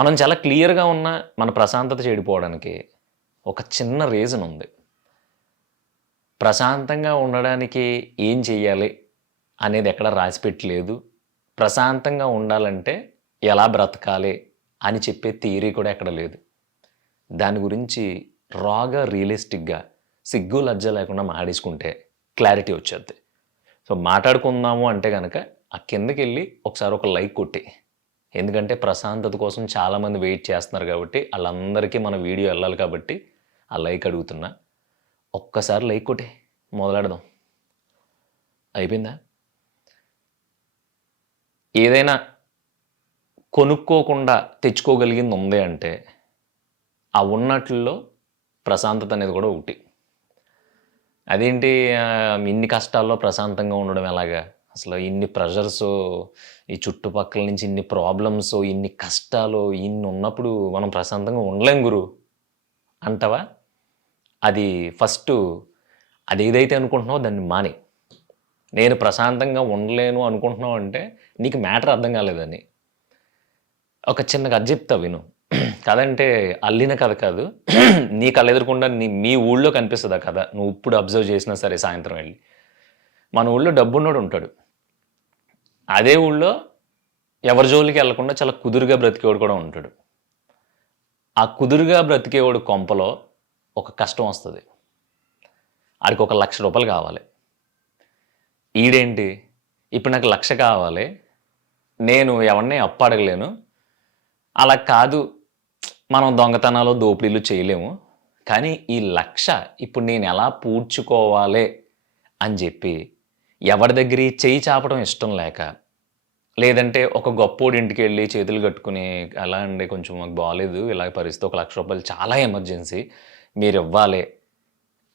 మనం చాలా క్లియర్‌గా ఉన్న మన ప్రశాంతత చెడిపోవడానికి ఒక చిన్న రీజన్ ఉంది. ప్రశాంతంగా ఉండడానికి ఏం చేయాలి అనేది ఎక్కడ రాసిపెట్టలేదు. ప్రశాంతంగా ఉండాలంటే ఎలా బ్రతకాలి అని చెప్పే థియరీ కూడా ఎక్కడ లేదు. దాని గురించి రాగా రియలిస్టిక్‌గా సిగ్గు, లజ్జ లేకుండా మాటేసుకుంటే క్లారిటీ వచ్చేద్ది. సో, మాట్లాడుకుందాము అంటే గనక ఆ కిందకెళ్ళి ఒకసారి ఒక లైక్ కొట్టెయి. ఎందుకంటే ప్రశాంతత కోసం చాలామంది వెయిట్ చేస్తున్నారు కాబట్టి, ఆళ్ళందరికీ మన వీడియో ఎళ్ళాలి కాబట్టి ఆ లైక్ అడుగుతున్నా. ఒక్కసారి లైక్ కొట్టెయి. మొదలెడదాం. అయిపోయిందా? ఏదైనా కొనుక్కోకుండా తెచ్చుకోగలిగింది ఉంది అంటే, ఆ ఉన్నటిల్లో ప్రశాంతత అనేది కూడా ఒకటి. అదేంటి ఇన్ని కష్టాల్లో ప్రశాంతంగా ఉండడం ఎలాగా? అసలు ఇన్ని ప్రెషర్సు, ఈ చుట్టుపక్కల నుంచి ఇన్ని ప్రాబ్లమ్సు, ఇన్ని కష్టాలు, ఇన్నున్నప్పుడు మనం ప్రశాంతంగా ఉండలేం గురు అంటావా? అది ఫస్టు అదేదైతే అనుకుంటున్నావో దాన్ని మానేయి. నేను ప్రశాంతంగా ఉండలేను అనుకుంటున్నావు అంటే, నీకు మ్యాటర్ అర్థం కాలేదని. ఒక చిన్న కథ చెప్తా విను. కథ అంటే అల్లిన కథ కాదు. నీ కళ్ళెదురుగుండా మీ ఊళ్ళో కనిపిస్తది ఆ కథ. నువ్వు ఇప్పుడు అబ్జర్వ్ చేసినా సరే సాయంత్రం ఎళ్లి. మన ఊళ్ళో డబ్బున్నోడు ఉంటాడు. అదే ఊళ్ళో ఎవరి జోలికి ఎళ్ళకుండా చాలా కుదురుగా బ్రతికేవాడు కూడా ఉంటాడు. ఆ కుదురుగా బ్రతికేవాడు కొంపలో ఒక కష్టం వస్తది. ఆడికి ఒక రూ. 1,00,000 కావాలి. ఈడేంటి, ఇప్పుడు నాకు 1,00,000 కావాలి. నేను ఎవరిని అప్పు అడగలేను. అలా కాదు, మనం దొంగతనాలు, దోపిడీలు చేయలేము. కానీ ఈ 1,00,000 ఇప్పుడు నేను ఎలా పూడ్చుకోవాలే అని చెప్పి ఎవరి దగ్గరి చెయ్యి చాపడం ఇష్టం లేక, లేదంటే ఒక గొప్పోడింటికెళ్ళి చేతులు కట్టుకొని, "ఎలా అండి కొంచెం మాకు బాలేదు. ఇలాగ పరిస్థితి ఒక రూ. 1,00,000 చాలా ఎమర్జెన్సీ. మీరివ్వాలి"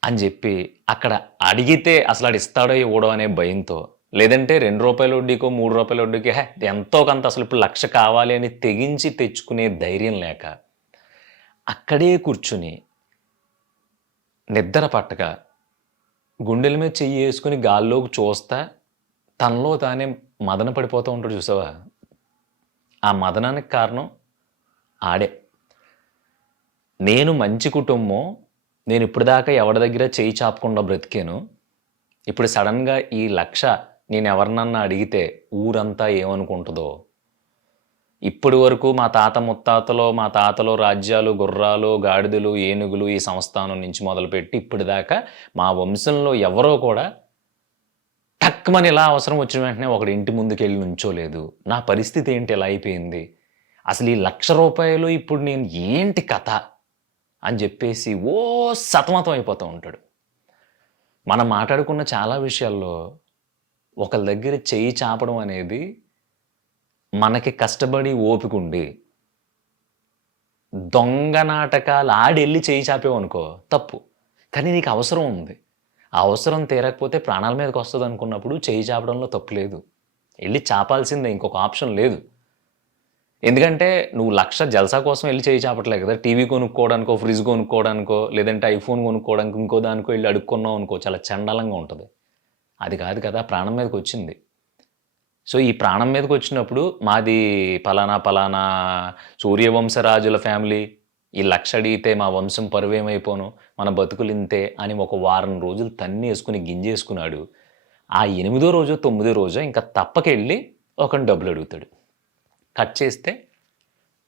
అని జెప్పి అక్కడ అడిగితే అసలాడిస్తాడో ఇవ్వడో అనే భయంతో, లేదంటే రూ. 2 వడ్డీకో, రూ. 3 వడ్డీకో ఎంతో కొంత అసలు ఇప్పుడు 1,00,000 కావాలి అని తెగించి తెచ్చుకునే ధైర్యం లేక, అక్కడే కూర్చొని నిద్ర పట్టక, గుండెల మీద చెయ్యేసుకొని గాల్లోకి చూస్తా, తనలో తానే మదన పడిపోతూ ఉంటాడు చూసావా? ఆ మదనానికి కారణం ఆడే. నేను మంచి కుటుంబం. నేనిప్పటిదాకా ఎవడి దగ్గర చెయ్యి చాపకుండా బ్రతికాను. ఇప్పుడు సడెన్‌గా ఈ 1,00,000 నేనెవరినన్నా అడిగితే ఊరంతా ఏమనుకుంటదో? ఇప్పటి వరకు మా తాత ముత్తాతలో, మా తాతలో రాజ్యాలు, గుర్రాలు, గాడిదలు, ఏనుగులు ఈ సంస్థానం నుంచి మొదలుపెట్టి ఇప్పటిదాకా మా వంశంలో ఎవరో కూడా టక్‌మని ఇలా అవసరం వచ్చిన వెంటనే ఒకడి ఇంటి ముందుకెళ్ళి నుంచోలేదు. నా పరిస్థితి ఏంటి ఇలా అయిపోయింది? అసలు ఈ రూ. 1,00,000 ఇప్పుడు నేను ఏంటి కథ? అని జెప్పేసి సతమతం అయిపోతూ ఉంటాడు. మనం మాట్లాడుకున్న చాలా విషయాల్లో ఒకళ్ళ దగ్గర చెయ్యి చాపడం అనేది మనకి కష్టపడి ఓపికుండి, దొంగ నాటకాలు ఆడెళ్లి చెయ్యి చాపావనుకో తప్పు. కానీ నీకు అవసరం ఉంది. ఆ అవసరం తీరకపోతే ప్రాణాల మీదకొస్తదనుకున్నప్పుడు చెయ్యి చాపడంలో తప్పు లేదు. ఎళ్లి చాపాల్సిందే, ఇంకొక ఆప్షన్ లేదు. ఎందుకంటే నువ్వు 1,00,000 జల్సా కోసం ఎళ్లి చెయ్యి చాపట్లే కదా! టీవీ కొనుక్కోవడానికో, ఫ్రిడ్జ్ కొనుక్కోవడానికో, లేదంటే ఐఫోన్ కొనుక్కోవడానికో, ఇంకో దానికో ఎళ్లి అడుక్కున్నావనుకో చాలా చండాలంగా ఉంటది. అది కాదు కదా! ప్రాణం మీదకొచ్చింది. సో, ఈ ప్రాణం మీదకొచ్చినప్పుడు మాది పలానా, పలానా సూర్యవంశరాజుల ఫ్యామిలీ. ఈ 1,00,000 అడిగితే మా వంశం పరువేమైపోను, మన బతుకులింతే అని ఒక వారం రోజులు తన్నేసుకొని గింజేసుకున్నాడు. ఆ 8దో రోజో, 9దో రోజో ఇంక తప్పకెళ్ళి ఒకడిని డబ్బులడుగుతాడు. కట్ చేస్తే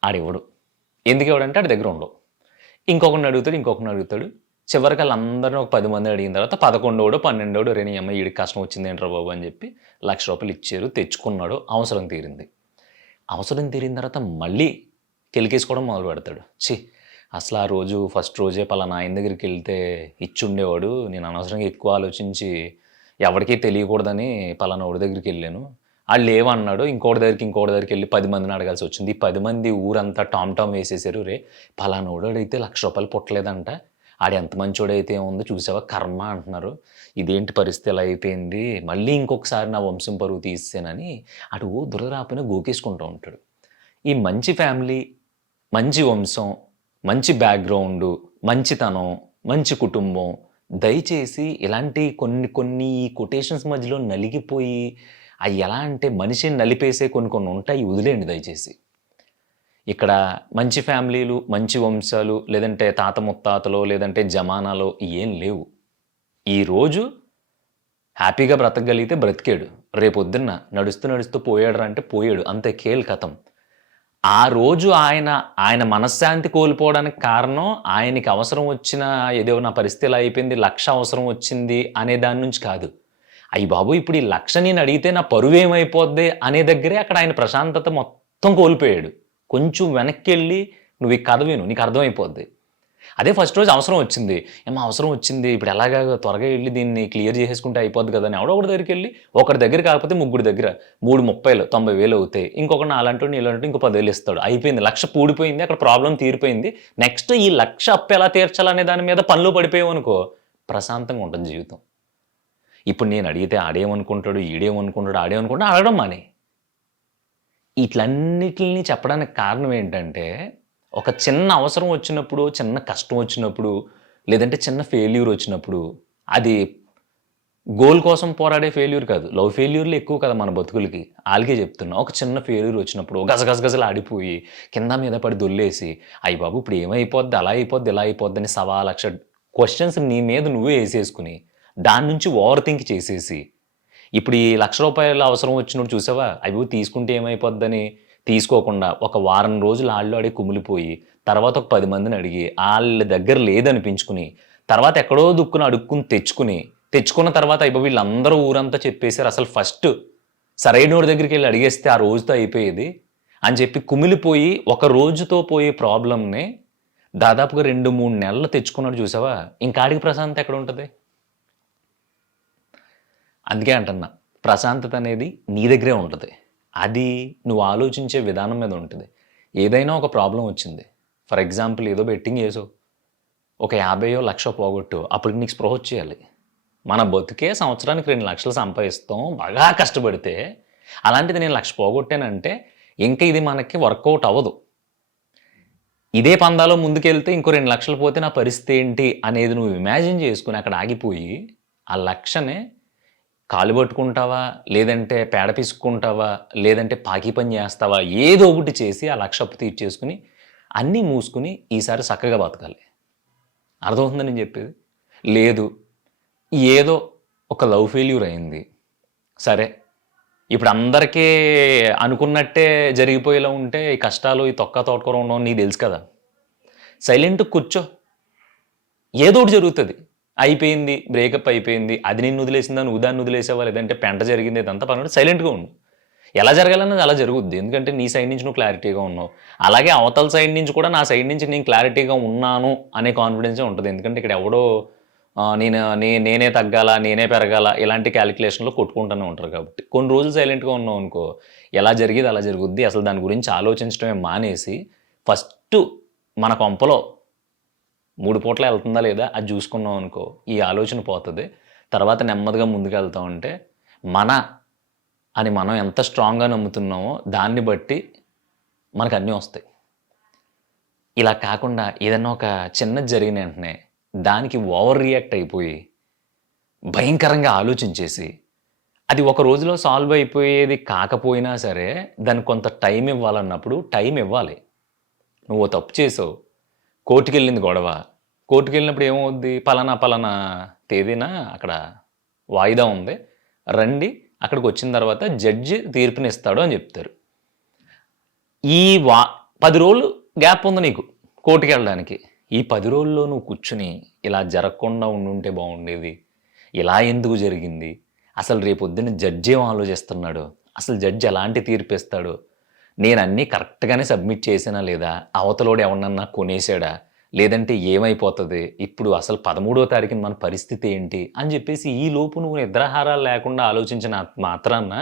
ఆడివ్వడు. ఎందుకివ్వడంటే ఆడి దగ్గర ఉండవు. ఇంకొకడిని అడుగుతాడు, ఇంకొకడిని అడుగుతాడు. చివరికి ఆళ్ళందరిని ఒక 10 మందిని అడిగిన తర్వాత 11డో, 12డో "ఒరేయ్ నీ యమ్మ ఈడికి కష్టం వచ్చిందేంట్రా బాబు" అని చెప్పి రూ. 1,00,000 ఇచ్చారు. తెచ్చుకున్నాడు. అవసరం తీరింది. అవసరం తీరిన తర్వాత మళ్ళీ కెలికేసుకోవడం మొదలుపెడతాడు. అసలు ఆ రోజు ఫస్ట్ రోజే పలానా ఆయన దగ్గరికెళ్తే ఇచ్చుండేవాడు. నేను అనవసరంగా ఎక్కువ ఆలోచించి ఎవడికీ తెలియకూడదని పలానోడి దగ్గరికెళ్ళాను. ఆళ్ళేమన్నాడు, ఇంకోడి దగ్గరికెళ్ళి 10 మందిని అడగాల్సొచ్చింది. ఈ 10 మంది ఊరంతా టామ్ టామ్ వేసేసారు. "రేయ్ పలానోడు అడిగితే రూ. 1,00,000 పుట్టలేదంట. ఆడెంత మంచోడైతే ఏముంది చూసావా కర్మ" అంటున్నారు. ఇదేంటి పరిస్థితి ఇలా అయిపోయింది. మళ్ళీ ఇంకొకసారి నా వంశం పరువు తీసేసానని అటు దురద రాపోయినా గోకేసుకుంటూ ఉంటాడు. ఈ మంచి ఫ్యామిలీ, మంచి వంశం, మంచి బ్యాక్‌గ్రౌండు, మంచితనం, మంచి కుటుంబం, దయచేసి ఇలాంటి కొన్ని కొన్ని ఈ కొటేషన్స్ మధ్యలో నలిగిపోయి, అయి ఎలా అంటే మనిషిని నలిపేసే కొన్ని కొన్ని ఉంటాయి. వదిలేయండి దయచేసి. ఇక్కడ మంచి ఫ్యామిలీలు, మంచి వంశాలు, లేదంటే తాత ముత్తాతలో, లేదంటే జమానాలో ఏం లేవు. ఈరోజు హ్యాపీగా బ్రతకగలిగితే బ్రతికాడు. రేపొద్దున్న నడుస్తూ, నడుస్తూ పోయాడురా అంటే పోయాడు. అంతే ఖేల్ ఖతం. ఆ రోజు ఆయన మనశ్శాంతి కోల్పోవడానికి కారణం ఆయనకి అవసరం వచ్చిన ఏదో నా పరిస్థితి ఇలా అయిపోయింది, 1,00,000 అవసరం వచ్చింది అనే దాని నుంచి కాదు. అయ్య బాబోయ్! ఇప్పుడు ఈ 1,00,000 నేను అడిగితే నా పరువేమైపోద్ది అనే దగ్గరే అక్కడ ఆయన ప్రశాంతత మొత్తం కోల్పోయాడు. కొంచెం వెనక్కెళ్ళి నువ్వు ఈ కథ విను. నీకు అర్థమైపోద్ది. అదే ఫస్ట్ రోజు అవసరం వచ్చింది. ఏమ్మా అవసరం వచ్చింది. ఇప్పుడు ఎలాగా త్వరగా ఎళ్లి దీన్ని క్లియర్ చేసేసుకుంటే అయిపోద్ది కదా! అని ఎవడో ఒకడి దగ్గరికెళ్లి ఒకడి దగ్గర కాకపోతే ముగ్గురి దగ్గర 3 30,000 90,000 అవుతాయి. ఇంకొకడు నాలాంటోడు నీలాంటోడు ఇంకో 10,000 ఇస్తాడు. అయిపోయింది. 1,00,000 పూడిపోయింది. అక్కడ ప్రాబ్లమ్ తీరిపోయింది. నెక్స్ట్ ఈ 1,00,000 అప్పు ఎలా తీర్చాలనే దాని మీద పనిలో పడిపోయావనుకో ప్రశాంతంగా ఉంటుంది జీవితం. ఇప్పుడు నేను అడిగితే ఆడేమనుకుంటాడు, ఈడేమనుకుంటాడు, ఆడేమనుకుంటాడు అడగడం మానేయి. ఈట్లన్నిటిని చెప్పడానికి కారణం ఏంటంటే, ఒక చిన్న అవసరం వచ్చినప్పుడు, చిన్న కష్టం వచ్చినప్పుడు, లేదంటే చిన్న ఫెయిల్యూర్ వచ్చినప్పుడు, అది గోల్ కోసం పోరాడే ఫెయిల్యూర్ కాదు. లవ్ ఫెయిల్యూర్‌లు ఎక్కువ కదా మన బతుకులకి. ఆళ్ళకే చెప్తున్నా. ఒక చిన్న ఫెయిల్యూర్ వచ్చినప్పుడు గజగజగజలాడిపోయి, కింద మీద పడి దొర్లేసి, అయ్య బాబు! ఇప్పుడు ఏమైపోద్ది, అలా అయిపోద్ది, ఇలా అయిపోద్ది అని 1,00,000 క్వెషన్స్ నీ మీద నువ్వే యేసేసుకొని, దాని నుంచి ఓవర్ థింక్ చేసేసి, ఇప్పుడు ఈ ₹1,00,000 అవసరం వచ్చినప్పుడు చూసావా? అయ్యో! తీసుకుంటే ఏమైపోద్దని తీసుకోకుండా, ఒక వారం రోజులు ఆడిలో ఆడి కుమిలిపోయి, తర్వాత ఒక 10 మందిని అడిగి, ఆళ్ళ దగ్గర లేదనిపించుకుని, తర్వాత ఎక్కడో దుక్కున అడుక్కుని తెచ్చుకుని, తెచ్చుకున్న తర్వాత అయ్య బాబోయ్! వీళ్ళందరూ ఊరంతా చెప్పేసారు. అసలు ఫస్ట్ సరైనోడి దగ్గరికెళ్లి అడిగేస్తే ఆ రోజుతో అయిపోయేది అని చెప్పి కుమిలిపోయి, ఒక రోజుతో పోయే ప్రాబ్లమ్‌ని దాదాపుగా 2, 3 నెలలు తెచ్చుకున్నాడు చూసావా? ఇంక ఆడికి ప్రశాంతత ఎక్కడుంటది? అందుకే అంటున్నా. ప్రశాంతత అనేది నీ దగ్గరే ఉంటది. అది నువ్వు ఆలోచించే విధానం మీద ఉంటది. ఏదైనా ఒక ప్రాబ్లమ్ వచ్చింది. ఫర్ ఎగ్జాంపుల్ ఏదో బెట్టింగ్ ఏసావు. ఒక 50,000 1,00,000 పోగొట్టావు. అప్పటికి నీకు స్పృహ వచ్చేయాలి. మన బతుకే సంవత్సరానికి 2,00,000 సంపాదిస్తాం. బాగా కష్టపడితే. అలాంటిది నేను 1,00,000 పోగొట్టానంటే ఇంక ఇది మనకి వర్కౌట్ అవ్వదు. ఇదే పందాలో ముందుకెళ్తే ఇంకో 2,00,000 పోతే నా పరిస్థితి ఏంటి అనేది నువ్వు ఇమాజిన్ చేసుకొని అక్కడ ఆగిపోయి, ఆ 1,00,000నే కాళ్ళు పట్టుకుంటావా? లేదంటే పేడ పిసుక్కుంటావా? లేదంటే పాకీ పని జేస్తావా? ఏదో ఒకటి చేసి ఆ 1,00,000 అప్పు తీర్చేసుకొని, అన్నీ మూసుకొని ఈసారి సక్కగా బతకాలి. అర్థమవుతుందా నేను జెప్పేది? లేదు, ఏదో ఒక లవ్ ఫెయిల్యూర్ అయింది. సరే, ఇప్పుడు అందరికీ అనుకున్నట్టే జరిగిపోయేలా ఉంటే, ఈ కష్టాలు, ఈ తొక్క తోటకూర ఉండవని నీకు తెలుసు కదా! సైలెంట్‌గా కూర్చో. ఏదో ఒకటి జరుగుతది. అయిపోయింది. బ్రేకప్ అయిపోయింది. అది నిన్ను వదిలేసిందా? నువ్వు దాన్ని వదిలేసావా? లేదంటే పెంట జరిగింది. ఇదంతా పక్కన సైలెంట్‌గా ఉండు. ఎలా జరగాలన్నది అలా జరుగుద్ది. ఎందుకంటే నీ సైడ్ నుంచి నువ్వు క్లారిటీగా ఉన్నావు. అలాగే అవతల సైడ్ నుంచి కూడా నా సైడ్ నుంచి నేను క్లారిటీగా ఉన్నాను అనే కాన్ఫిడెన్సే ఉంటది. ఎందుకంటే ఇక్కడ ఎవడో నేనే తగ్గాలా? నేనే పెరగాలా? ఇలాంటి కాలిక్యులేషన్‌లో కొట్టుకుంటూనే ఉంటారు కాబట్టి. కొన్ని రోజులు సైలెంట్‌గా ఉన్నావనుకో, ఎలా జరిగేది అలా జరుగుద్ది. అసలు దాని గురించి ఆలోచించడమే మానేసి, ఫస్టు మన కొంపలో 3 పూటలా ఎళ్తుందా లేదా అది జూసుకున్నాం అనుకో, ఈ ఆలోచన పోతది. తర్వాత నెమ్మదిగా ముందుకెళ్తా ఉంటే, అని మనం ఎంత స్ట్రాంగ్‌గా నమ్ముతున్నామో దాన్ని బట్టి మనకన్నీ వస్తాయి. ఇలా కాకుండా ఏదన్నా ఒక చిన్నది జరిగిన వెంటనే దానికి ఓవర్ రియాక్ట్ అయిపోయి, భయంకరంగా ఆలోచించేసి, అది ఒక రోజులో సాల్వ్ అయిపోయేది కాకపోయినా సరే, దానికి కొంత టైం ఇవ్వాలన్నప్పుడు టైం ఇవ్వాలి. నువ్వు ఓ తప్పు చేసావు. కోర్ట్‌కెళ్ళింది గొడవ. కోర్ట్‌కెళ్ళినప్పుడు ఏమవుద్ది? పలానా, పలానా తేదీన అక్కడ వాయిదా ఉంది. రండి. అక్కడికొచ్చిన తర్వాత జడ్జి తీర్పునిస్తాడు అని జెప్తారు. ఈ వా 10 రోజులు గ్యాప్ ఉంది నీకు కోర్ట్‌కెళ్ళడానికి. ఈ 10 రోజుల్లో నువ్వు కూర్చొని ఇలా జరగకుండా ఉండుంటే బావుండేది. ఇలా ఎందుకు జరిగింది? అసలు రేపొద్దున జడ్జి ఏం ఆలోచిస్తున్నాడు? అసలు జడ్జి ఎలాంటి తీర్పిస్తాడు? నేనన్నీ కరెక్ట్‌గానే సబ్మిట్ చేశానా లేదా? అవతలోడు ఎవడినన్నా కొనేసాడా? లేదంటే ఏమైపోతది? ఇప్పుడు అసలు 13వ తారీఖున మన పరిస్థితి ఏంటి? అని జెప్పేసి ఈలోపు నువ్వు నిద్రాహారాలు లేకుండా ఆలోచించిన మాత్రాన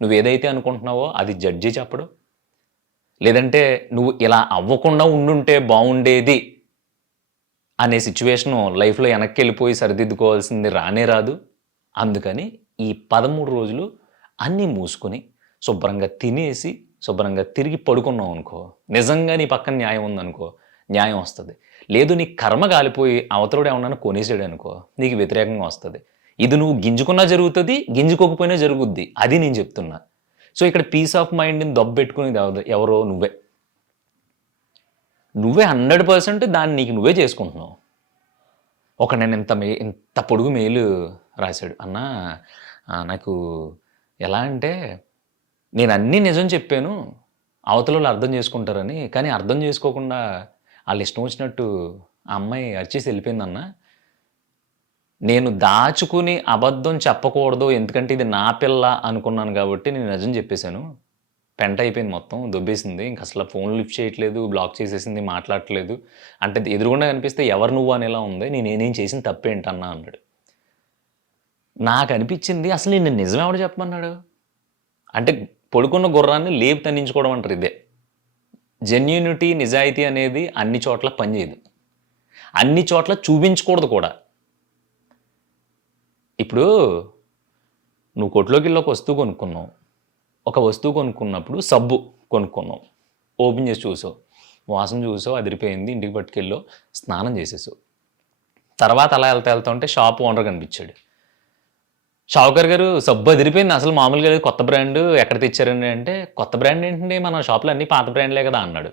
నువ్వేదైతే అనుకుంటున్నావో అది జడ్జి చెప్పడు. లేదంటే నువ్వు ఇలా అవ్వకుండా ఉండుంటే బావుండేది అనే సిట్యుయేషను లైఫ్‌లో వెనక్కెళ్ళిపోయి సరిదిద్దుకోవాల్సింది రానే రాదు. అందుకని ఈ 13 రోజులు అన్నీ మూసుకొని శుభ్రంగా తినేసి, శుభ్రంగా తిరిగి పడుకున్నావనుకో, నిజంగా నీ పక్కన న్యాయం ఉందనుకో, న్యాయం వస్తది. లేదు నీ కర్మ కాలిపోయి అవతలోడు ఎవడన్నా కొనేసాడనుకో, నీకు వ్యతిరేకంగా వస్తది. ఇది నువ్వు గింజుకున్నా జరుగుతది, గింజుకోకపోయినా జరుగుద్ది. అది నేను చెప్తున్నా. సో, ఇక్కడ పీస్ ఆఫ్ మైండ్‌ని దొబ్బెట్టుకునేది ఎవరో నువ్వే. నువ్వే 100% దాన్ని నీకు నువ్వే చేసుకుంటున్నావు. నేను ఇంత పొడుగు మెయిల్ రాశాడు. అన్నా నాకు ఎలా అంటే నేనన్నీ నిజం చెప్పాను. అవతలోళ్ళు అర్థం చేసుకుంటారని. కానీ అర్థం చేసుకోకుండా ఆళ్ళిష్టం వచ్చినట్టు ఆ అమ్మాయి అరిచేసి ఎళ్ళిపోయిందన్నా. నేను దాచుకుని అబద్ధం చెప్పకూడదు. ఎందుకంటే ఇది నా పిల్ల అనుకున్నాను గాబట్టి నేను నిజం చెప్పేసాను. పెంటయిపోయింది మొత్తం. దొబ్బేసింది. ఇంకసల ఫోన్‌లు లిఫ్ట్ చేయట్లేదు. బ్లాక్ చేసేసింది. మాట్లాడట్లేదు. అంటే ఎదురుగుండా కనిపిస్తే ఎవరు నువ్వు అనేలా ఉంది. నేను చేసిన తప్పేంటన్నా అన్నాడు. నాకనిపిచ్చింది అసలు ఈయన నిజం ఎవడు చెప్పమన్నాడు? అంటే పడుకున్న గుర్రాన్ని లేపి తన్నించుకోవడం అంటారు ఇదే. జెన్యూనిటీ, నిజాయితీ అనేది అన్ని చోట్ల పనిచేయదు. అన్ని చోట్ల చూపించకూడదు కూడా. ఇప్పుడు నువ్వు కొట్టులోకెళ్ళి ఒక వస్తువు కొనుక్కున్నావు. ఒక వస్తువు కొనుక్కున్నప్పుడు సబ్బు కొనుక్కున్నావు. ఓపెన్ చేసి చూసావు. వాసన చూసావు, అదిరిపోయింది. ఇంటికి పట్టుకెళ్ళావు, స్నానం చేసేసావు. తర్వాత అలా వెళ్తా ఉంటే షాప్ ఓనర్ కనిపించాడు. షావుకార్ గారు సబ్బు అదిరిపోయింది. అసలు మామూలుగా లేదు, కొత్త బ్రాండ్ ఎక్కడ తెచ్చారండి అంటే, కొత్త బ్రాండ్ ఏంటండి మన షాప్‌లో అన్నీ పాత బ్రాండ్‌లే కదా అన్నాడు.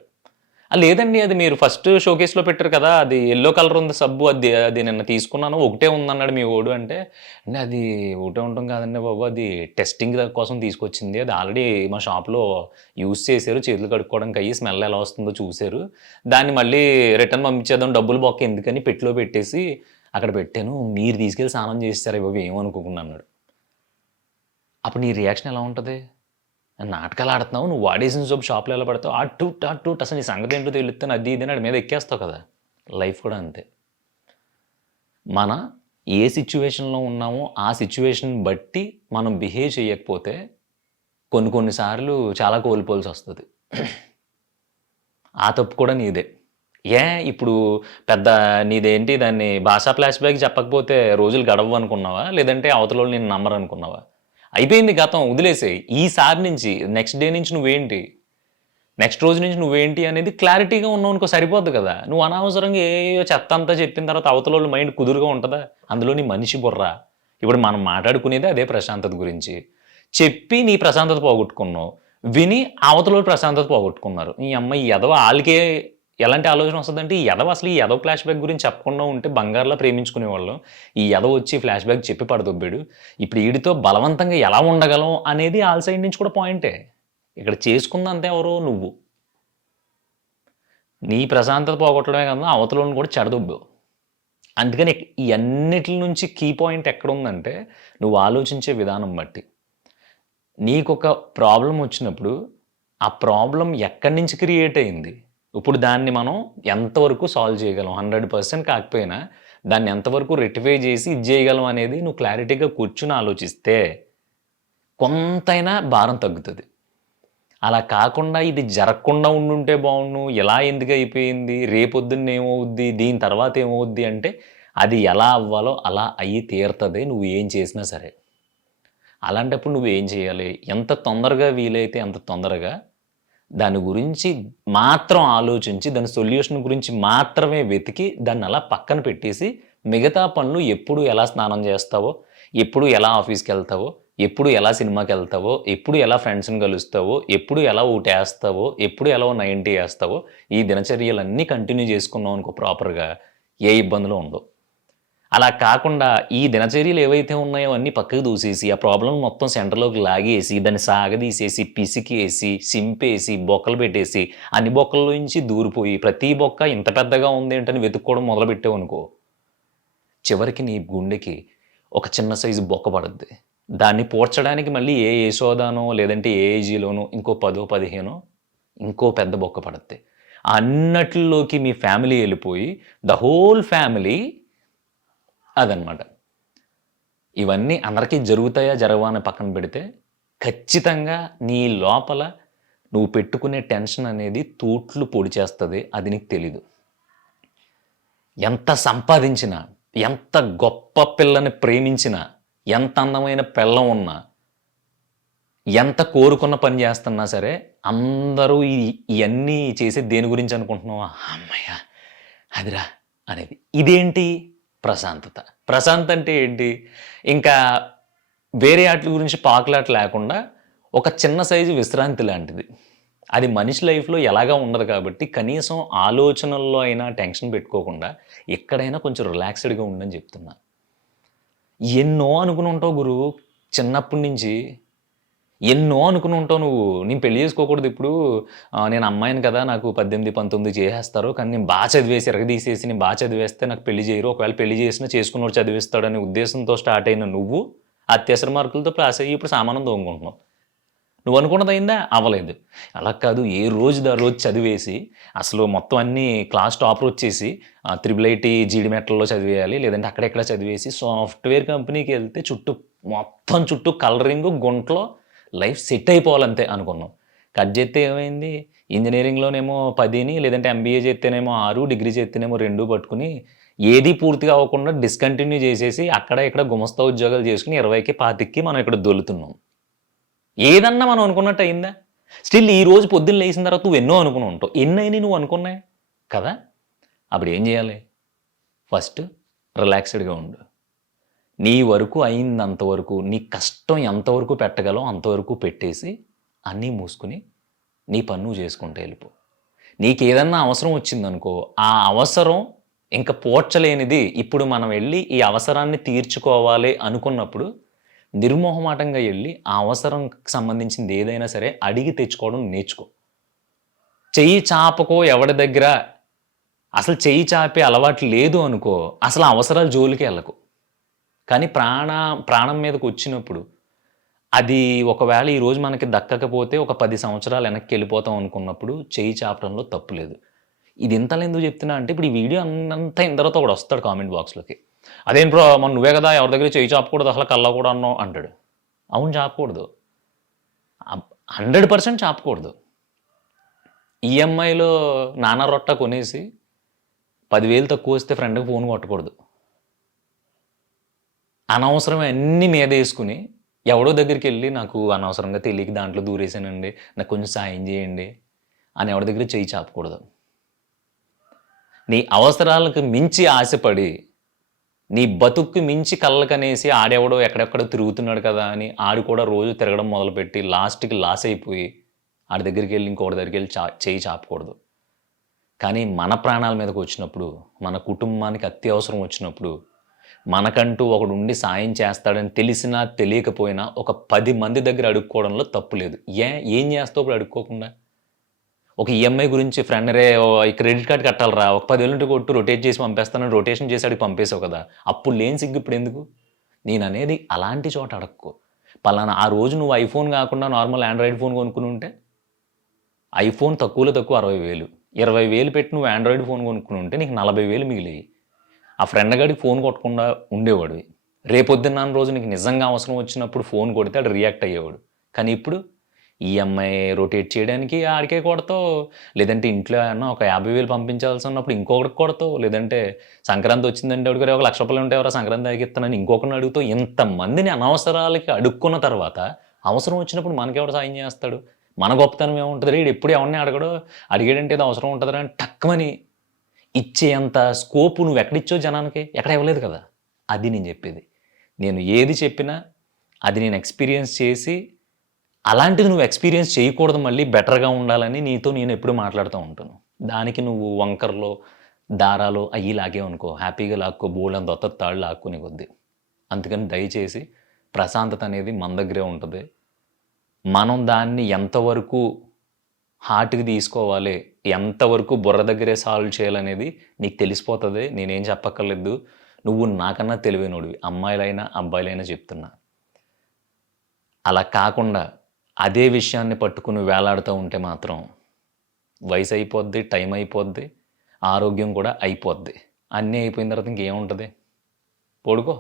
లేదండి అది మీరు ఫస్ట్ షోకేస్‌లో పెట్టారు కదా! అది యెల్లో కలర్ ఉంది సబ్బు అది అది నిన్న తీసుకున్నాను. ఒకటే ఉందన్నాడు మీ వోడు అంటే, అండి అది ఒకటే ఉండటం కాదండి బాబు. అది టెస్టింగ్ కోసం తీసుకొచ్చింది. అది ఆల్రెడీ మా షాప్‌లో యూజ్ చేశారు. చేతులు కడుక్కోవడానికి అయ్యి స్మెల్ ఎలా వస్తుందో చూసారు. దాన్ని మళ్ళీ రిటర్న్ పంపించేద్దాం డబ్బులు బొక్క ఎందుకని పెట్టెలో పెట్టేసి అక్కడ పెట్టాను. మీరు తీసుకెళ్ళి స్నానం చేసేసారా బాబు ఏమనుకోకుండా అన్నాడు. అప్పుడు నీ రియాక్షన్ ఎలా ఉంటది? నాటకాలు ఆడుతున్నావు. నువ్వు వాడేసిన సోపు షాప్‌లో ఎలా పడతావు? అటు అసలు నీ సంగతేంటో తెలుత్తాను అది ఇది అని ఆడి మీద ఎక్కేస్తావు కదా! లైఫ్ కూడా అంతే. మన ఏ సిట్యుయేషన్‌లో ఉన్నామో ఆ సిట్యుయేషన్ బట్టి మనం బిహేవ్ చేయకపోతే కొన్ని సార్లు చాలా కోల్పోవాల్సొస్తది. ఆ తప్పు కూడా నీదే. ఇప్పుడు పెద్ద నీదేంటి దాన్ని భాషా ఫ్లాష్ బ్యాక్ చెప్పకపోతే రోజులు గడవవనుకున్నావా? లేదంటే అవతలోళ్ళు నిన్ను నమ్మరనుకున్నావా? అయిపోయింది గతం వదిలేసేయి. ఈసారి నుంచి నెక్స్ట్ డే నుంచి నువ్వేంటి? నెక్స్ట్ రోజు నుంచి నువ్వేంటి అనేది క్లారిటీగా ఉన్నావనుకో సరిపోద్ది కదా! నువ్వు అనవసరంగా ఏయేయో చెత్తంతా చెప్పిన తర్వాత అవతలోళ్ళ మైండ్ కుదురుగా ఉంటదా? అందులో నీ మనిషి బుర్ర. ఇప్పుడు మనం మాట్లాడుకునేదే అదే ప్రశాంతత గురించి. చెప్పి నీ ప్రశాంతత పోగొట్టుకున్నావు. విని అవతలోళ్ళు ప్రశాంతత పోగొట్టుకున్నారు. ఈ అమ్మ ఈ ఎదవ ఆళ్ళకే ఎలాంటి ఆలోచన వస్తదంటే, ఈ ఎదవ అసలు ఈ ఎదవ ఫ్లాష్ బ్యాక్ గురించి చెప్పకుండా ఉంటే బంగారులా ప్రేమించుకునేవాళ్ళం. ఈ ఎదవ వచ్చి ఫ్లాష్ బ్యాక్ చెప్పి పడదొబ్బాడు. ఇప్పుడు ఈడితో బలవంతంగా ఎలా ఉండగలం అనేది ఆళ్ళ సైడ్ నుంచి కూడా పాయింటే. ఇక్కడ చేసుకుందంతా ఎవరు? నువ్వు. నీ ప్రశాంతత పోగొట్టడమే కాకుండా అవతలోళ్ళని కూడా చెడదొబ్బావు. అందుకని ఈ అన్నిట్ల నుంచి కీ పాయింట్ ఎక్కడుందంటే, నువ్వు ఆలోచించే విధానం బట్టి. నీకొక ప్రాబ్లమ్ వచ్చినప్పుడు, ఆ ప్రాబ్లమ్ ఎక్కడి నుంచి క్రియేట్ అయింది? ఇప్పుడు దాన్ని మనం ఎంతవరకు సాల్వ్ చేయగలం? 100% కాకపోయినా దాన్ని ఎంతవరకు రెక్టిఫై చేసి ఇది చేయగలం అనేది నువ్వు క్లారిటీగా కూర్చొని ఆలోచిస్తే, కొంతైనా భారం తగ్గుతది. అలా కాకుండా ఇది జరగకుండా ఉండుంటే బావుండు, ఇలా ఎందుకయిపోయింది, రేపొద్దున్న ఏమవుద్ది, దీని తర్వాత ఏమవుద్ది అంటే, అది ఎలా అవ్వాలో అలా అయ్యి తీరతది నువ్వు ఏం చేసినా సరే. అలాంటప్పుడు నువ్వేం చేయాలి? ఎంత తొందరగా వీలైతే అంత తొందరగా దాని గురించి మాత్రం ఆలోచించి, దాని సొల్యూషన్ గురించి మాత్రమే వెతికి, దాన్నలా పక్కన పెట్టేసి, మిగతా పనులు ఎప్పుడు ఎలా స్నానం చేస్తావో, ఎప్పుడు ఎలా ఆఫీస్‌కెళ్తావో, ఎప్పుడు ఎలా సినిమాకెళ్తావో, ఎప్పుడు ఎలా ఫ్రెండ్స్‌ని కలుస్తావో, ఎప్పుడు ఎలా ఓటేస్తావో, ఎప్పుడు ఎలా 90 ఏస్తావో, ఈ దినచర్యలన్నీ కంటిన్యూ చేసుకున్నావనుకో ప్రాపర్‌గా, ఏ ఇబ్బందులు ఉండవు. అలా కాకుండా ఈ దినచర్యలు ఏవైతే ఉన్నాయో అన్నీ పక్కకు దూసేసి, ఆ ప్రాబ్లమ్ మొత్తం సెంటర్‌లోకి లాగేసి, దాన్ని సాగదీసేసి, పిసికేసి, సింపేసి, బొక్కలు పెట్టేసి, అన్ని బొక్కల్లో నుంచి దూరిపోయి, ప్రతి బొక్క ఇంత పెద్దగా ఉందేంటని వెతుక్కోవడం మొదలుపెట్టావనుకో, చివరికి నీ గుండెకి ఒక చిన్న సైజు బొక్క పడుద్ది. దాన్ని పూడ్చడానికి మళ్ళీ ఏ యశోదానో, లేదంటే ఏఐజీలోనో ఇంకో 10, 15 ఇంకో పెద్ద బొక్క పడుద్ది. అన్నట్లోకి మీ ఫ్యామిలీ ఎళ్ళిపోయి, ద హోల్ ఫ్యామిలీ అదనమాట. ఇవన్నీ అందరికీ జరుగుతాయా? జరగవా? అని పక్కన పెడితే, ఖచ్చితంగా నీ లోపల నువ్వు పెట్టుకునే టెన్షన్ అనేది తూట్లు పొడి చేస్తది. అది నీకు తెలీదు. ఎంత సంపాదించినా, ఎంత గొప్ప పిల్లని ప్రేమించినా, ఎంత అందమైన పెళ్ళాం ఉన్నా, ఎంత కోరుకున్న పని చేస్తున్నా సరే, అందరూ ఇయన్నీ చేసేది దేని గురించి అనుకుంటున్నావు? హమ్మయ్య! అదిరా అనేది. ఇదేంటి? ప్రశాంతత. ప్రశాంతత అంటే ఏంటి? ఇంకా వేరే ఆటిల గురించి పాకులాట లేకుండా ఒక చిన్న సైజు విశ్రాంతి లాంటిది. అది మనిషి లైఫ్‌లో ఎలాగా ఉండదు కాబట్టి, కనీసం ఆలోచనల్లో అయినా టెన్షన్ పెట్టుకోకుండా, ఎక్కడైనా కొంచెం రిలాక్స్‌డ్‌గా ఉండని చెప్తున్నా. ఎన్నో అనుకుని ఉంటావు గురు చిన్నప్పటి నుంచి. ఎన్నో అనుకుని ఉంటావు నువ్వు. నేను పెళ్లి చేసుకోకూడదు ఇప్పుడు. నేను అమ్మాయిని కదా! నాకు 18, 19 చేసేస్తారు. కానీ నేను చదివేసి ఇరగదీసేసి నేను చదివేస్తే నాకు పెళ్లి చేయరు. ఒకవేళ పెళ్లి చేసినా చేసుకున్నోడు చదివిస్తాడనే ఉద్దేశంతో స్టార్ట్ అయిన నువ్వు, అత్యవసర మార్కులతో పాస్ అయ్యి ఇప్పుడు సామానం తోముకుంటున్నావు. నువ్వనుకున్నదయిందా? అవ్వలేదు. అలా కాదు ఏ రోజుది ఆ రోజు చదివేసి, అసలు మొత్తం అన్నీ క్లాస్ టాపరొచ్చేసి త్రిబుల్ ఐటీ జీడీ మెట్లలో చదివేయాలి. లేదంటే అక్కడిక్కడ చదివేసి సాఫ్ట్‌వేర్ కంపెనీకెళ్తే మొత్తం చుట్టూ కలరింగు, గుంటలో లైఫ్ సెట్ అయిపోవాలంతే అనుకున్నాం. కట్ జేత్తే ఏమైంది? ఇంజినీరింగ్‌లోనేమో 10ని లేదంటే ఎంబీఏ చేత్తేనేమో 6, డిగ్రీ చేత్తేనేమో 2 పట్టుకొని ఏది పూర్తిగా అవ్వకుండా డిస్కంటిన్యూ చేసేసి అక్కడ ఇక్కడ గుమస్తా ఉద్యోగాలు చేసుకొని 20కి, 25కి మనం ఇక్కడ దొర్లుతున్నాం. ఏదన్నా మనం అనుకున్నట్టు అయిందా? స్టిల్ ఈ రోజు పొద్దున్న లేసిన తర్వాత నువ్వు ఎన్నో అనుకుని ఉంటావు. ఎన్నయినయి నువ్వు అనుకున్నయి? కదా! అప్పుడేం జేయాలి? ఫస్ట్ రిలాక్స్‌డ్‌గా ఉండు. నీ వరకు అయిందంత వరకు, నీ కష్టం ఎంతవరకు పెట్టగలవో అంతవరకు పెట్టేసి, అన్నీ మూసుకొని, నీ పని నువ్వు చేసుకుంటూ ఎళ్ళిపో. నీకేదన్నా అవసరం వచ్చిందనుకో, ఆ అవసరం ఇంక పూడ్చలేనిది. ఇప్పుడు మనం ఎళ్లి ఈ అవసరాన్ని తీర్చుకోవాలి అనుకున్నప్పుడు, నిర్మొహమాటంగా ఎళ్లి, ఆ అవసరంకి సంబంధించింది ఏదైనా సరే అడిగి తెచ్చుకోవడం నేర్చుకో. చెయ్యి చాపకో ఎవడి దగ్గర, అసలు చెయ్యి చాపే అలవాటు లేదు అనుకో, అసలు ఆ అవసరాల జోలికే ఎళ్ళకు. కానీ ప్రాణం మీదకొచ్చినప్పుడు, అది ఒకవేళ ఈరోజు మనకి దక్కకపోతే ఒక 10 సంవత్సరాలు వెనక్కెళ్ళిపోతాం అనుకున్నప్పుడు చెయ్యి చాపడంలో తప్పు లేదు. ఇది ఇంతలా ఎందుకు చెప్తున్నా అంటే, ఇప్పుడు ఈ వీడియో అన్నంత అయిన తర్వాత ఒకడొస్తాడు కామెంట్ బాక్స్‌లోకి. "అదేం బ్రో మొన్న నువ్వే కదా ఎవరి దగ్గర చెయ్యి చాపకూడదు అసల కల్లా కూడా అన్నావు" అంటాడు. అవును చాపకూడదు. 100% చాపకూడదు. ఈఎంఐలో నానా రొట్టా కొనేసి 10,000 తక్కువొస్తే ఫ్రెండ్‌కి ఫోన్ కొట్టకూడదు. అనవసరమే అన్నీ మీదేసుకొని, ఎవడో దగ్గరికెళ్ళి నాకు అనవసరంగా తెలియక దాంట్లో దూరేసానండి. నాకు కొంచెం సాయం చేయండి అని ఎవడి దగ్గర చెయ్యి చాపకూడదు. నీ అవసరాలకు మించి ఆశపడి, నీ బతుక్కి మించి కళ్ళకనేసి ఆడెవడో ఎక్కడెక్కడో తిరుగుతున్నాడు కదా అని ఆడు కూడా రోజు తిరగడం మొదలుపెట్టి లాస్ట్‌కి లాస్ అయిపోయి, ఆడి దగ్గరికెళ్ళి ఇంకోడి దగ్గరికెళ్ళి చెయ్యి చాపకూడదు. కానీ మన ప్రాణాల మీదకొచ్చినప్పుడు, మన కుటుంబానికి అత్యవసరం వచ్చినప్పుడు, మనకంటూ ఒకడుండి సాయం చేస్తాడని తెలిసినా, తెలియకపోయినా ఒక 10 మంది దగ్గర అడుక్కోవడంలో తప్పు లేదు. ఏం చేస్తావు ఇప్పుడు అడుక్కోకుండా? ఒక ఈఎంఐ గురించి ఫ్రెండ్ "అరే! ఈ క్రెడిట్ కార్డ్ కట్టాలిరా ఒక 10,000 ఉంటే కొట్టు రొటేట్ చేసి పంపేస్తానని" రొటేషన్ చేసి ఆడికి పంపేసావు కదా! అప్పుడు లేని సిగ్గు ఇప్పుడెందుకు? నేననేది అలాంటి చోట అడక్కు. పలానా ఆ రోజు నువ్వు ఐఫోన్ కాకుండా నార్మల్ ఆండ్రాయిడ్ ఫోన్ కొనుక్కునుంటే, ఐఫోన్ తక్కువలో తక్కువ 60,000. 20,000 పెట్టి నువ్వు ఆండ్రాయిడ్ ఫోన్ కొనుక్కునుంటే నీకు 40,000 మిగిలేయి. ఆ ఫ్రెండ్ గాడికి ఫోన్ కొట్టకుండా ఉండేవాడివి. రేపొద్దున్న రోజు నీకు నిజంగా అవసరం వచ్చినప్పుడు ఫోన్ కొడితే ఆడు రియాక్ట్ అయ్యేవాడు. కానీ ఇప్పుడు ఈఎంఐ రొటేట్ చేయడానికి ఆడికే కొడతావు. లేదంటే ఇంట్లో ఏమన్నా ఒక 50,000 పంపించాల్సున్నప్పుడు ఇంకొకడికి కొడతావు. లేదంటే సంక్రాంతి వచ్చిందంటే "ఒరేయ్! ఒక రూ. 1,00,000 ఉంటే ఎవరా సంక్రాంతికి ఇత్తనని" ఇంకొకడిని అడుగుతావు. ఇంతమందిని అనవసరాలకి అడుక్కున్న తర్వాత అవసరం వచ్చినప్పుడు మనకెవడు సాయం చేస్తాడు? మన గొప్పతనం ఏముంటదిరా ఈడెప్పుడు ఎవడిని అడగడు. అడిగాడంటే ఏదో అవసరం ఉంటదిరా అని టక్కుమని ఇచ్చేంత స్కోప్ నువ్వెక్కడిచ్చావు జనానికి? ఎక్కడ ఇవ్వలేదు కదా! అది నేను జెప్పేది. నేను ఏది చెప్పినా అది నేను ఎక్స్‌పీరియన్స్ చేసి, అలాంటిది నువ్వు ఎక్స్‌పీరియన్స్ చేయకూడదు మళ్ళీ బెటర్‌గా ఉండాలని నీతో నేను ఎప్పుడూ మాట్లాడుతా ఉంటాను. దానికి నువ్వు వంకరలో, దారాలో అయ్యి లాగావనుకో హ్యాపీగా లాక్కో బోలెడంత వత్తది తాళ్ళు లాక్కునే కొద్దీ. అందుకని దయచేసి ప్రశాంతత అనేది మన దగ్గరే ఉంటది. మనం దాన్ని ఎంతవరకు హార్ట్‌కి తీసుకోవాలి. ఎంతవరకు బుర్ర దగ్గరే సాల్వ్ చేయాలనేది నీకు తెలిసిపోతది. నేనేం చెప్పక్కర్లేదు. నువ్వు నాకన్నా తెలివైనోడివి. అమ్మాయిలైనా, అబ్బాయిలైనా చెప్తున్నా. అలా కాకుండా అదే విషయాన్ని పట్టుకొని వేలాడుతూ ఉంటే మాత్రం వయసయిపోద్ది, టైం అయిపోద్ది, ఆరోగ్యం కూడా అయిపోద్ది. అన్నీ అయిపోయిన తర్వాత ఇంకేముంటది? పడుకో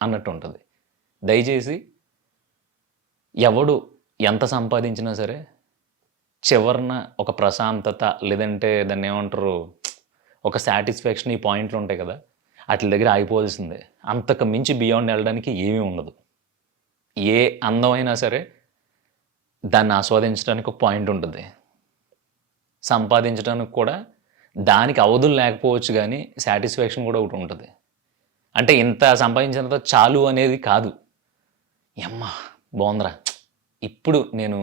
అన్నట్టుంటది. దయచేసి ఎవడు ఎంత సంపాదించినా సరే చివరన ఒక ప్రశాంతత లేదంటే దాన్నేమంటారు? ఒక సాటిస్ఫాక్షన్ ఈ పాయింట్లుంటాయి కదా! ఆటిల దగ్గర ఆగిపోవాల్సిందే. అంతకు మించి బియాండ్ ఎళ్ళడానికి ఏమీ ఉండదు. ఏ అందమైనా సరే దాన్ని ఆస్వాదించడానికి ఒక పాయింట్ ఉంటది. సంపాదించడానికి కూడా దానికి అవధులు లేకపోవచ్చు గానీ, సాటిస్ఫాక్షన్ కూడా ఒకటుంటది. అంటే ఇంత సంపాదించిన తర్వాత చాలు అనేది కాదు. యమ్మ! బావుందిరా! ఇప్పుడు నేను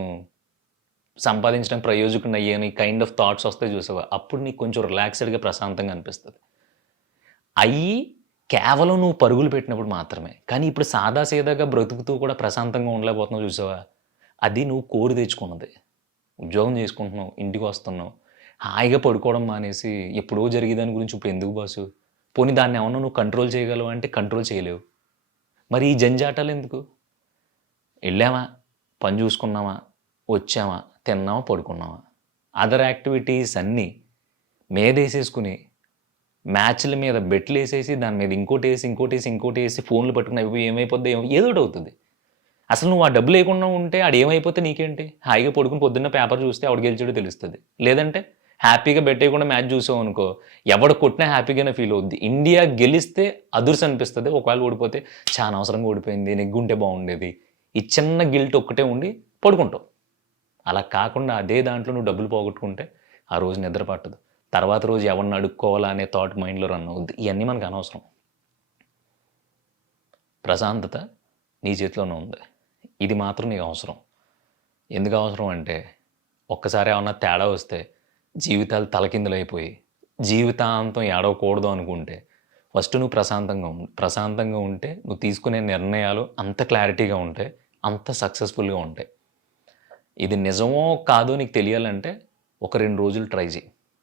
సంపాదించడానికి ప్రయోజకుడిని అయ్యాను కైండ్ ఆఫ్ థాట్స్ వస్తాయి చూసావా? అప్పుడు నీకు కొంచెం రిలాక్స్‌డ్‌గా ప్రశాంతంగా అనిపిస్తది. అయ్యి కేవలం నువ్వు పరుగులు పెట్టినప్పుడు మాత్రమే. కానీ ఇప్పుడు సాదా సీదాగా బ్రతుకుతూ కూడా ప్రశాంతంగా ఉండలేకపోతున్నావు చూసావా? అది నువ్వు కోరి తెచ్చుకున్నది. ఉద్యోగం చేసుకుంటున్నావు, ఇంటికొస్తున్నావు. హాయిగా పడుకోవడం మానేసి ఎప్పుడో జరిగే దాని గురించి ఇప్పుడు ఎందుకు బాసు? పోనీ దాన్నేమన్నా నువ్వు కంట్రోల్ చేయగలవా అంటే కంట్రోల్ చేయలేవు. మరి ఈ జంజాటాలెందుకు? ఎళ్ళామా, పని చూసుకున్నామా, వచ్చామా, తిన్నామా, పడుకున్నామా. అదర్ యాక్టివిటీస్ అన్నీ మీదేసేసుకొని మ్యాచ్‌ల మీద బెట్లేసేసి దాని మీద ఇంకోటేసి, ఇంకోటేసి, ఇంకోటేసి ఫోన్‌లు పట్టుకుని అవి ఏమైపోద్దో ఏమో ఏదోకటవుతది. అసలు నువ్వు ఆ డబ్బు లేకుండా ఉంటే ఆడేమైపోతే నీకేంటి? హాయిగా పడుకొని పొద్దున్న పేపర్ చూస్తే ఎవడు గెలిచాడో తెలుస్తది. లేదంటే హ్యాపీగా బెట్టేయకుండా మ్యాచ్ చూసావనుకో, ఎవడు కొట్టినా హ్యాపీగానే ఫీల్ అవుద్ది. ఇండియా గెలిస్తే అదుర్స్ అనిపిస్తది. ఒకవేళ ఓడిపోతే ఛా! అనవసరంగా ఓడిపోయింది. నెగ్గుంటే బావుండేది. ఈ చిన్న గిల్ట్ ఒక్కటే ఉండి పడుకుంటావు. అలా కాకుండా అదే దాంట్లో నువ్వు డబ్బులు పోగొట్టుకుంటే ఆ రోజు నిద్ర పట్టదు. తర్వాత రోజు ఎవరిని అడుక్కోవాలా అనే థాట్ మైండ్‌లో రన్ అవుద్ది. ఇయన్నీ మనకు అనవసరం. ప్రశాంతత నీ చేతిలోనే ఉంది. ఇది మాత్రం నీకు అవసరం. ఎందుకు అవసరం అంటే, ఒక్కసారి ఏమన్నా తేడా వస్తే జీవితాలు తలకిందులైపోయి, జీవితాంతం ఏడవకూడదు అనుకుంటే, ఫస్ట్ నువ్వు ప్రశాంతంగా ఉండు. ప్రశాంతంగా ఉంటే నువ్వు తీసుకునే నిర్ణయాలు అంత క్లారిటీగా ఉంటాయి. అంత సక్సెస్‌ఫుల్‌గా ఉంటాయి. ఇది నిజమో కాదో నీకు తెలియాలంటే ఒక 2 రోజులు ట్రై చెయి.